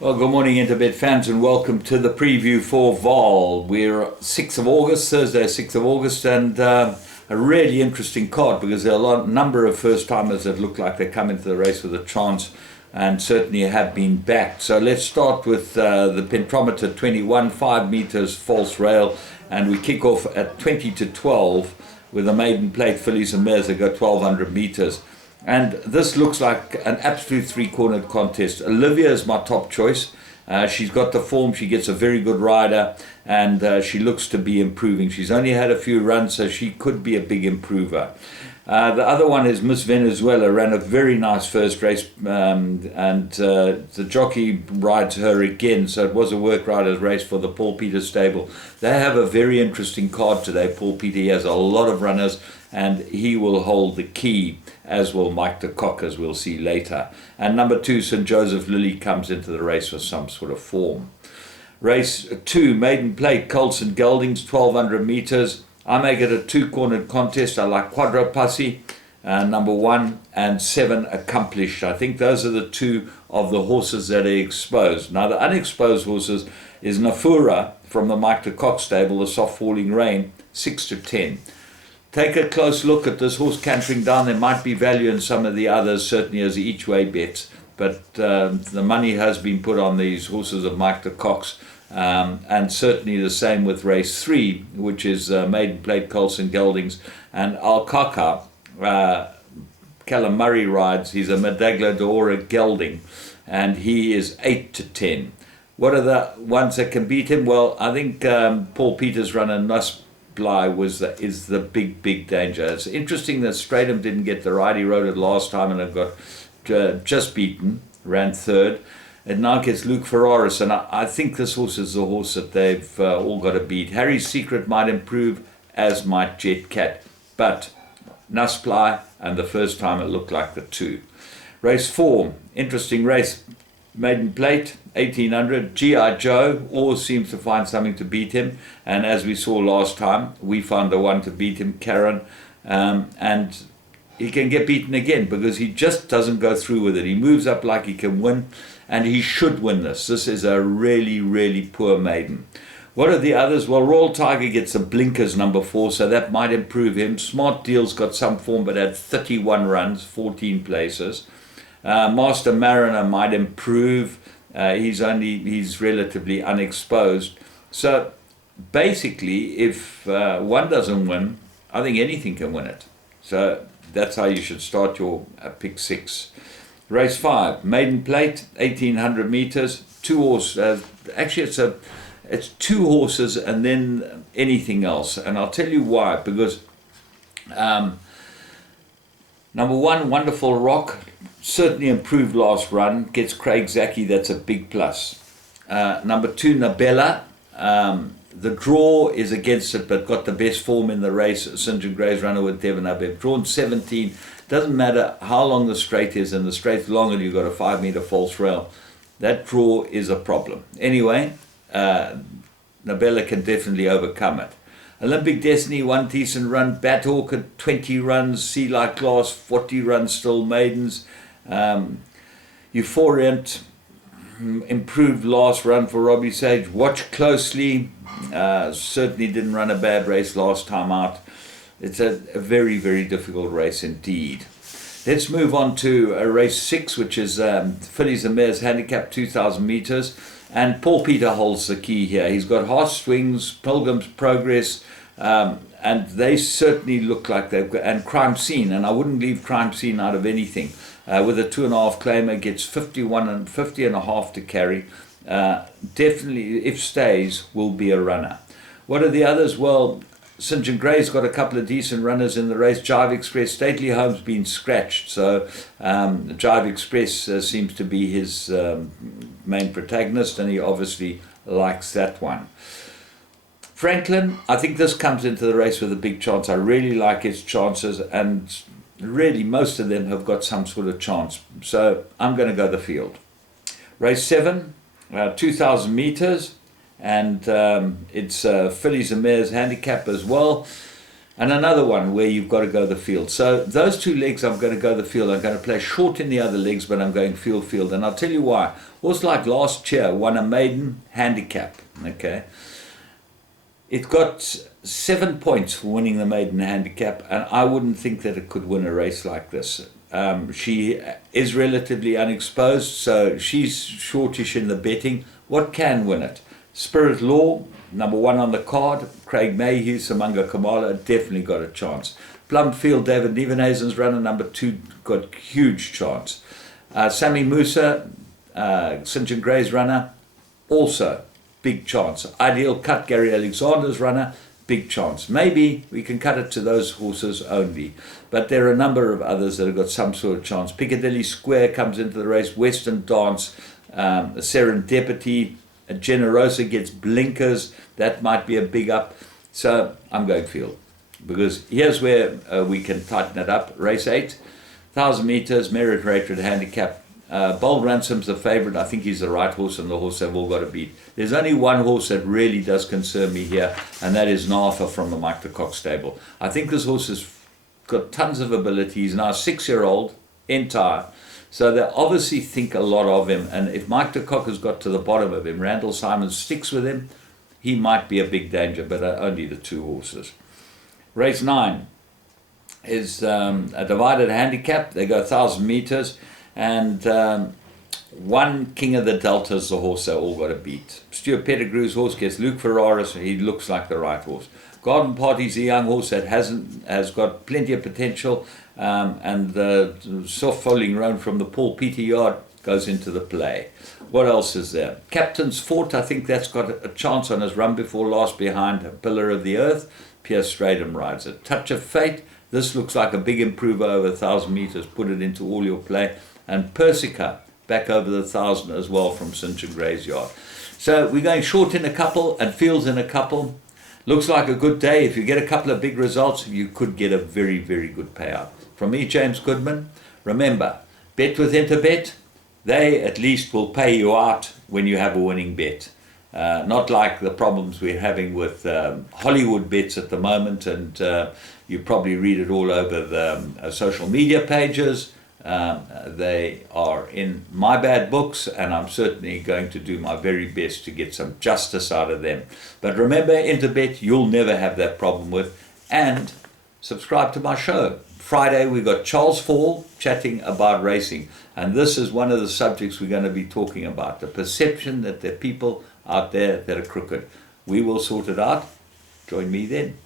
Well, good morning, Interbet fans, and welcome to the preview for Vaal. We're 6th of August, Thursday, 6th of August, and a really interesting card because there are a number of first-timers that look like they come into the race with a chance and certainly have been backed. So let's start with the Pentrometer 21, 5 meters false rail, and we kick off at 20 to 12 with the maiden plate fillies and mares that go 1,200 meters. And this looks like an absolute three-cornered contest. Olivia is my top choice. She's got the form, she gets a very good rider, and she looks to be improving. She's only had a few runs, so she could be a big improver. The other one is Miss Venezuela, ran a very nice first race, and the jockey rides her again, so it was a work riders race for the Paul Peter stable. They have a very interesting card today. Paul Peter, he has a lot of runners, and he will hold the key, as will Mike de Kock, as we'll see later. And number 2, St. Joseph Lily, comes into the race with some sort of form. Race 2, maiden plate, Colson Geldings, 1,200 meters. I make it a two-cornered contest. I like Quadro Passi, number 1, and 7 Accomplished. I think those are the two of the horses that are exposed. Now, the unexposed horses is Nafura from the Mike de Kock stable, the Soft Falling Rain, 6 to 10. Take a close look at this horse cantering down. There might be value in some of the others, certainly as each-way bets, but the money has been put on these horses of Mike de Kock's. And certainly the same with race 3, which is maiden plate Colson Geldings, and Alkaka. Callum Murray rides. He's a Medaglia d'Ora gelding, and he is 8 to 10. What are the ones that can beat him? Well, I think Paul Peters' runner Nuss is the big danger. It's interesting that Stratham didn't get the ride. He rode it last time and got just beaten, ran 3rd. And now gets Luke Ferraris, and I think this horse is the horse that they've all got to beat. Harry's Secret might improve, as might Jet Cat, but Nusply, and the first time it looked like the 2. Race 4, interesting race, maiden plate, 1,800. G.I. Joe always seems to find something to beat him, and as we saw last time, we found the one to beat him, Karen, and he can get beaten again because he just doesn't go through with it. He moves up like he can win, and he should win this. This is a really poor maiden. What are the others? Well, Royal Tiger gets a blinkers, number 4, so that might improve him. Smart Deal's got some form, but had 31 runs, 14 places. Master Mariner might improve. He's relatively unexposed. So basically, if one doesn't win, I think anything can win it. So that's how you should start your pick 6. Race 5, maiden plate, 1,800 meters, 2 horses. Actually, it's 2 horses and then anything else. And I'll tell you why. Because number 1, Wonderful Rock, certainly improved last run, gets Craig Zaki. That's a big plus. Number 2, Nabella. The draw is against it, but got the best form in the race. St. John Gray's runner with Devon Abeb. Drawn 17. Doesn't matter how long the straight is, and the straight's long and you've got a 5-meter false rail. That draw is a problem. Anyway, Nabella can definitely overcome it. Olympic Destiny, 1 decent run. Bat Hawk at 20 runs. Sea Like Glass, 40 runs still. Maidens. Euphoriant, improved last run for Robbie Sage. Watch closely. Certainly didn't run a bad race last time out. It's a very difficult race indeed. Let's move on to race 6, which is Fillies and Mares Handicap, 2,000 meters. And Paul Peter holds the key here. He's got Heartstrings, Pilgrim's Progress, and they certainly look like they've got, and Crime Scene, and I wouldn't leave Crime Scene out of anything. With a 2.5 claimer, gets 51 and 50 and a half to carry. Definitely, if stays, will be a runner. What are the others? Well, St. John Gray's got a couple of decent runners in the race. Jive Express, Stately Home's been scratched, so Jive Express seems to be his main protagonist, and he obviously likes that one. Franklin, I think this comes into the race with a big chance. I really like its chances, and really most of them have got some sort of chance. So I'm going to go the field. Race 7, 2,000 meters, and it's Fillies and Mares Handicap as well. and another one where you've got to go the field. So those two legs, I'm going to go the field. I'm going to play short in the other legs, but I'm going field. And I'll tell you why. Also, like last year, won a maiden handicap. Okay, it got 7 points for winning the maiden handicap, and I wouldn't think that it could win a race like this. She is relatively unexposed, so she's shortish in the betting. What can win it? Spirit Law, number 1 on the card. Craig Mayhew, Samanga Kamala, definitely got a chance. Plumfield, David Nevenhuizen's runner, number 2, got huge chance. Sammy Musa, St. John Gray's runner, also big chance. Ideal Cut, Gary Alexander's runner, big chance. Maybe we can cut it to those horses only. But there are a number of others that have got some sort of chance. Piccadilly Square comes into the race. Western Dance, Serendipity, Generosa gets blinkers. That might be a big up. So I'm going field. Because here's where we can tighten it up. Race 8, 1,000 meters, merit rated handicap. Bold Ransom's the favorite. I think he's the right horse, and the horse they've all got to beat. There's only one horse that really does concern me here, and that is Nartha from the Mike de Kock stable. I think this horse has got tons of ability. He's now a 6-year-old, entire. So they obviously think a lot of him, and if Mike de Kock has got to the bottom of him, Randall Simon sticks with him, he might be a big danger, but only the 2 horses. Race 9 is a divided handicap. They go 1,000 meters. And 1 King of the Delta is the horse they all got to beat. Stuart Pettigrew's horse gets Luke Ferraris. He looks like the right horse. Garden Party's a young horse that has got plenty of potential. And the soft foaling roan from the Paul Peter yard goes into the play. What else is there? Captain's Fort, I think that's got a chance on his run before last behind a Pillar of the Earth. Pierce Stradham rides it. Touch of Fate. This looks like a big improver over 1,000 meters. Put it into all your play. And Persica back over the 1,000 as well from St. John Gray's yard. So we're going short in a couple and fields in a couple. Looks like a good day. If you get a couple of big results, you could get a very, very good payout. From me, James Goodman, remember, bet with Interbet. They at least will pay you out when you have a winning bet. Not like the problems we're having with Hollywood bets at the moment, and you probably read it all over the social media pages. They are in my bad books, and I'm certainly going to do my very best to get some justice out of them. But remember, Interbet, you'll never have that problem with. And subscribe to my show. Friday, we got Charles Fall chatting about racing. And this is one of the subjects we're going to be talking about, the perception that there are people out there that are crooked. We will sort it out. Join me then.